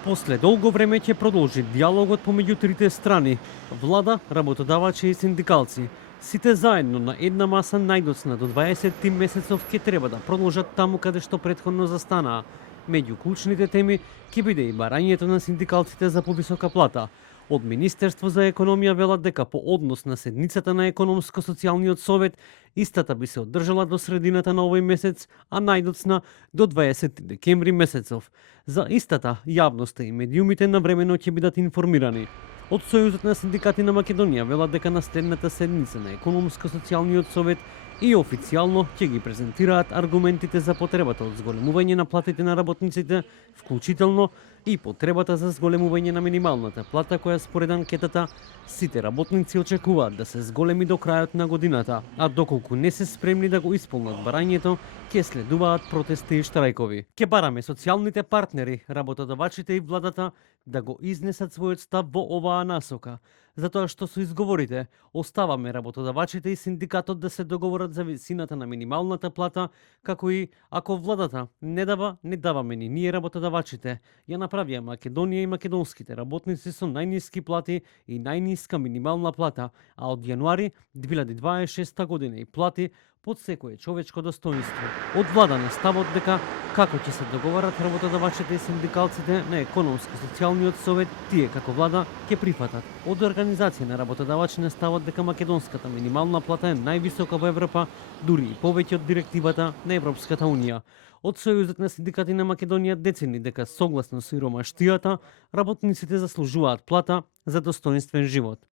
После долго време ќе продолжи диалогот помеѓу трите страни, влада, работодавачи и синдикалци. Сите заедно на една маса најдоцна до 20 месецов ќе треба да продолжат таму каде што претходно застанаа. Меѓу клучните теми ќе биде и барањето на синдикалците за повисока плата. Од Министерство за економија велат дека по однос на седницата на економско-социјалниот совет, истата би се одржала до средината на овој месец, а најдоцна до 20 декември месецов. За истата, јавноста и медиумите навремено ќе бидат информирани. Од Сојузот на синдикати на Македонија велат дека на следната седница на економско-социјалниот совет и официјално ќе ги презентираат аргументите за потребата од зголемување на платите на работниците, вклучително и потребата за зголемување на минималната плата, која според анкетата сите работници очекуваат да се зголеми до крајот на годината, а доколку не се спремни да го исполнат барањето, ќе следуваат протести и штрајкови. Ќе бараме социјалните партнери, работодавачите и владата да го изнесат својот став во оваа насока, затоа што со изговорите оставаме работодавачите и синдикатот да се договорат за висината на минималната плата, како и ако владата не дава, не даваме ни ние работодавачите. Ја направија Македонија и македонските работници со најниски плати и најниска минимална плата, а од јануари 2026 година и плати под секое човечко достоинство. Од влада на ставот дека како ќе се договарат работодавачите и синдикалците на економско-социјалниот совет, тие како влада ќе прифатат. Од организација на работодавачи на ставот дека македонската минимална плата е највисока во Европа, дури и повеќе од директивата на Европската унија. Од Сојузот на синдикати на Македонија децени дека согласно сиромаштијата, работниците заслужуваат плата за достоинствен живот.